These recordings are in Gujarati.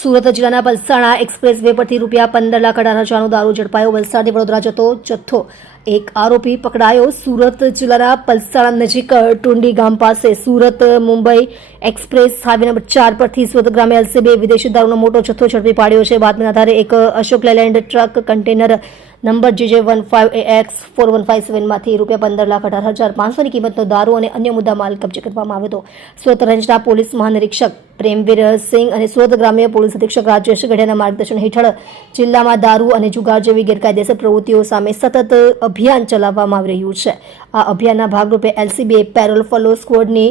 સુરત જિલ્લાના પલસાણા એક્સપ્રેસ વે પરથી ₹15,18,000નો દારૂ ઝડપાયો. વલસાડથી વડોદરા જતો જથ્થો. એક આરોપી પકડાયો. સુરત જિલ્લાના પલસાણા નજીક ટુંડી ગામ પાસે Surat Mumbai express highway number 4 પરથી સુરત ગ્રામે એલસીબી વિદેશી દારૂનો મોટો જથ્થો ઝડપી પાડ્યો છે. બાતમીના આધારે એક Ashok Leyland truck container number JJ15AX4157 માંથી ₹15,18,500ની કિંમતનો દારૂ અને અન્ય મુદ્દા માલ કબજે કરવામાં આવ્યો હતો. સુરત રેન્જના પોલીસ મહાનિરીક્ષક પ્રેમવીર સિંહ અને સુરત ગ્રામ્ય પોલીસ અધિક્ષક રાજેશ ગઢિયાના માર્ગદર્શન હેઠળ જિલ્લામાં દારૂ અને જુગાર જેવી ગેરકાયદેસર પ્રવૃત્તિઓ સામે સતત અભિયાન ચલાવવામાં આવી રહ્યું છે. આ અભિયાનના ભાગરૂપે એલસીબીએ પેરોલ ફોલો સ્ક્વોડની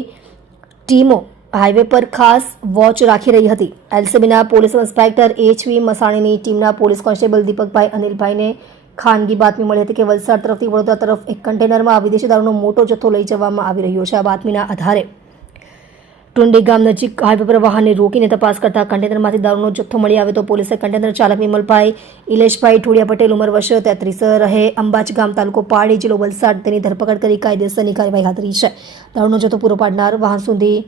ટીમો હાઈવે પર ખાસ વોચ રાખી રહી હતી. એલસીબીના પોલીસ ઇન્સ્પેક્ટર HV મસાણીની ટીમના પોલીસ કોન્સ્ટેબલ દીપકભાઈ અનિલભાઈને ખાનગી બાતમી મળી હતી કે વલસાડ તરફથી વડોદરા તરફ એક કન્ટેનરમાં વિદેશી દારૂનો મોટો જથ્થો લઈ જવામાં આવી રહ્યો છે. આ બાતમીના આધારે ટુંડી ગામ નજીક હાઈવે પર વાહનને રોકીને તપાસ કરતા કન્ટેનરમાંથી દારૂનો જથ્થો મળી આવ્યો તો પોલીસે કન્ટેનર ચાલક વિમલભાઈ ઇલેશભાઈ ઠોડિયા પટેલ ઉંમર વર્ષ 33 રહે અંબાજ ગામ તાલુકો પાડી જિલ્લો વલસાડ તેની ધરપકડ કરી કાયદેસરની કાર્યવાહી હાથ ધરી છે. દારૂનો જથ્થો પૂરો પાડનાર, વાહન સુધી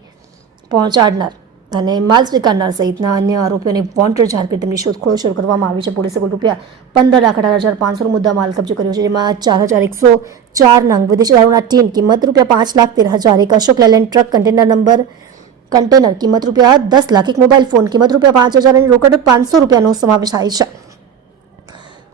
પહોંચાડનાર અને માલ સ્વીકારનાર સહિતના અન્ય આરોપીઓને વોન્ટેડ જાહેર કરી તેમની શોધખોળ શરૂ કરવામાં આવી છે. પોલીસે કુલ ₹15,18,500નો મુદ્દા માલ કબજે કર્યો છે, જેમાં 4,104 નંગ વિદેશી દારૂના ટીન કિંમત ₹5,13,000, એક અશોક લેલેન્ડ ટ્રક કન્ટેનર કિંમત ₹10 લાખ, એક મોબાઈલ ફોન કિંમત ₹5,000 અને રોકડ ₹500નો સમાવેશ થાય છે.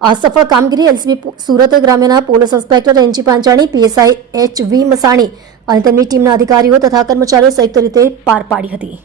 આ સફળ કામગીરી એલસીબી સુરત ગ્રામ્યના police inspector NG Panchani, PSI HV Masani અને તેમની ટીમના અધિકારીઓ તથા કર્મચારીઓ સંયુક્ત રીતે પાર પાડી હતી.